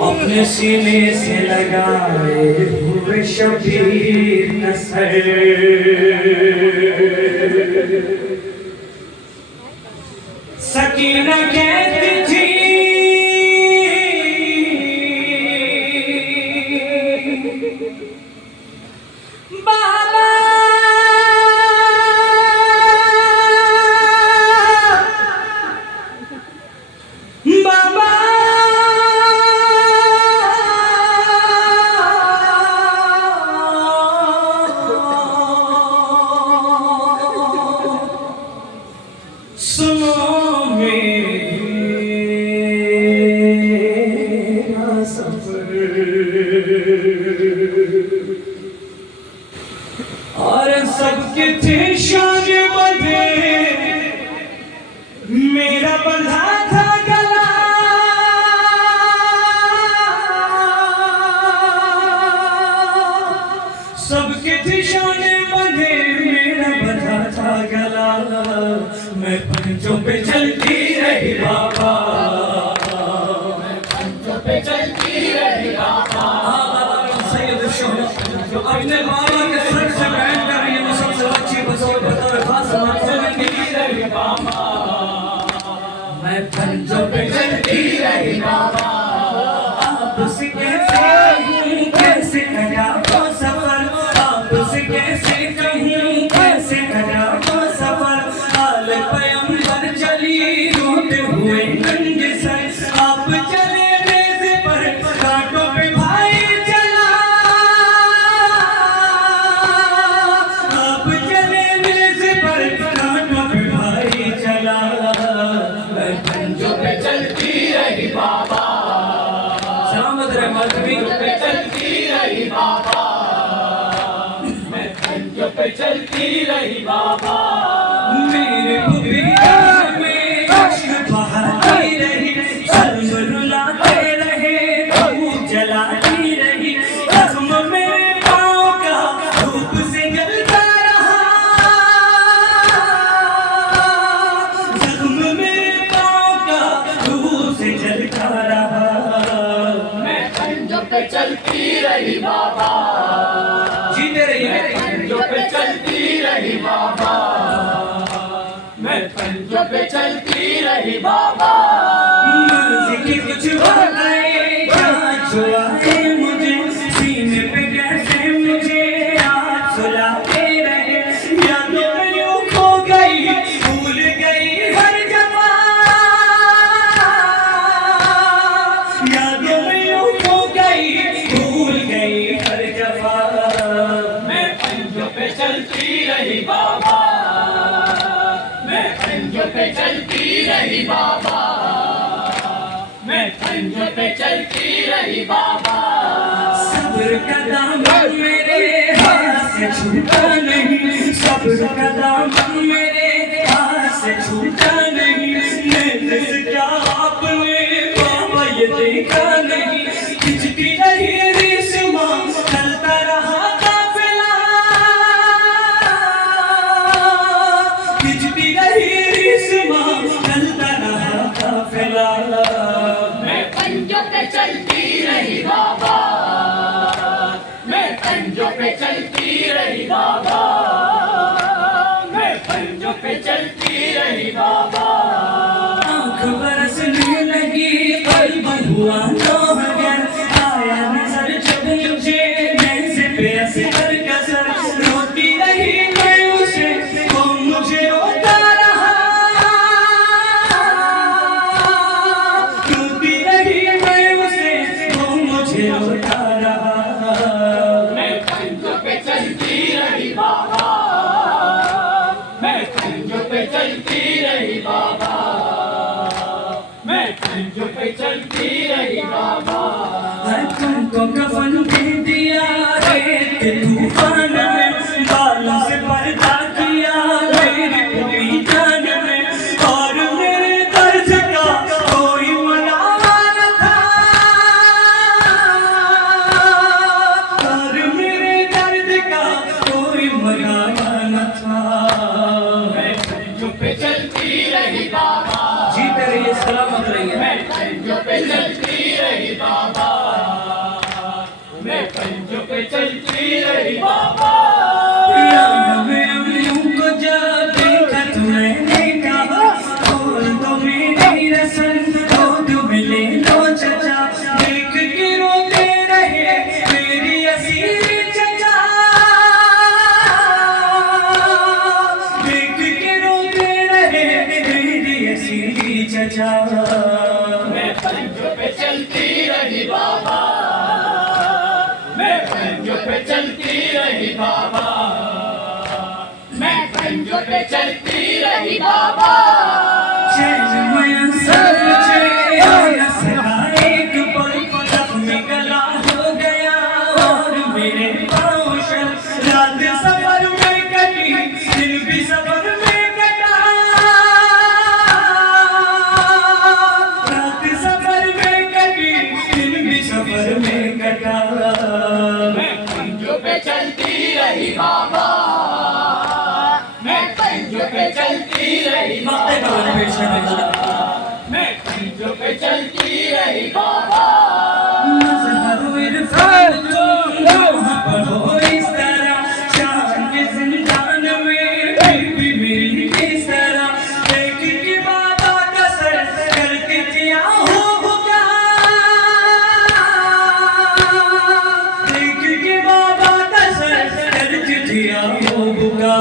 अपने सीने से लगाए हुए शबीर नसर। सकीना कहती थी बाबा बाबा सुनो मेरा सफर और सबके थे शान बंधे, मेरा बंधा था गला। सबके थे शान बंधे, मेरा बंधा था गला। मैं पंचों पे चलती रही बाबा, मैं पंचों पे चलती रही बाबा। सैयद शोहरा जो अपने बाबा के सर से बैठ कर ये सबसे अच्छी बसों बताओ खास चलती रही बाबा। मैं पंचों पे चलती रही बाबा। आपसे कैसे कहूँ कैसे करा वो सफर, आपसे कैसे कहूँ कैसे करा वो सफर। आल पैगंबर चली रोते हुए नंगे सर, आप चले नेज़े पर कांटों पे भाई चला। आप चले नेज़े पर कांटों पे भाई चला। मैं पंजों पे चलती रही बाबा, सलामत रहमत पे चलती रही बाबा। मैं पंजों पे चलती रही बाबा। मेरे बुबिया में अश्क बहाती रही, शर्म रुलाते रहे, धूप जलाती रही। जख्म मेरे पाँव का धूप से जलता रहा, जख्म मेरे पाँव का धूप से जलता रहा। मैं पंजों पे चलती रही बाबा, जीते रहिए। पंजों पे चलती रही बाबा, मैं पंजों पे चलती रही बाबा। मर्ज़ी के कुछ बातें जहाँ छुआए मुझे, सीने पे कैसे मुझे हाथ सुलाते रहे। यादों में यूं खो गई भूल गई हर जगह, यादों में यूं खो गई भूल गई हर जगह। मैं पंजों पे चलती रही बाबा, मैं पंजों पे चलती रही बाबा। मैं पंजों पे चलती रही बाबा। सब्र का दामन मेरे हाथ से छूटा नहीं, सब्र का दामन मेरे हाथ से छूटा नहीं। मैंने क्या आपने बाबा ये देखा नहीं, खिंचती रही रेशमा चलता रहा काफिला, खिंचती रही रेशमा चलता रहा काफिला। मैं पंजों पे चलती रही बाबा, मैं पंजों पे चलती रही बाबा। मैं पंजों पे चलती रही बाबा। आँख बरसने लगी कल्ब हुआ नौहर, आया नजर जब मुझे जैसे बेअसर कसर। रोती रही मैं उसे वो मुझे रोता रहा, रोती रही मैं उसे वो मुझे रोता रहा। मैं पंजों पे चलती रही बाबा, मैं पंजों पे चलती रही बाबा। मैं पंजों पे चलती रही बाबा। तुमको कफन दे दिया रेत तूफान में, बालों से पर्दा किया मेरी पूरी जान में। और मेरे दर्द का कोई मलावा न था, और मेरे दर्द का कोई मलावा न था। मैं पंजों पे चलती रही बाबा, जीते रहिए सलामत रहिए। मैं पंजों पे चलती रही बाबा। पे चलती रही बाबा, मैं पंजों पे चलती रही बाबा। चैन मयसर न सका एक पल, जख्मी गला हो गया और मेरे पाँव शल। रात सफर में कटी, दिन भी सफर में कटा, रात सफर में कटी, दिन भी सफर में कटा। मैं पंजों पे चलती रही बाबा, मैं पंजों पे चलती रही बाबा, मैं पंजों पे चलती रही बाबा। मज़हर इरफान तुम पढ़ो इस तरह, शान के ज़िंदान में भी मेरी इस तरह। देख के बाबा का सर करके जिया हो बुका, देख के बाबा का सर करके जिया हो बुका।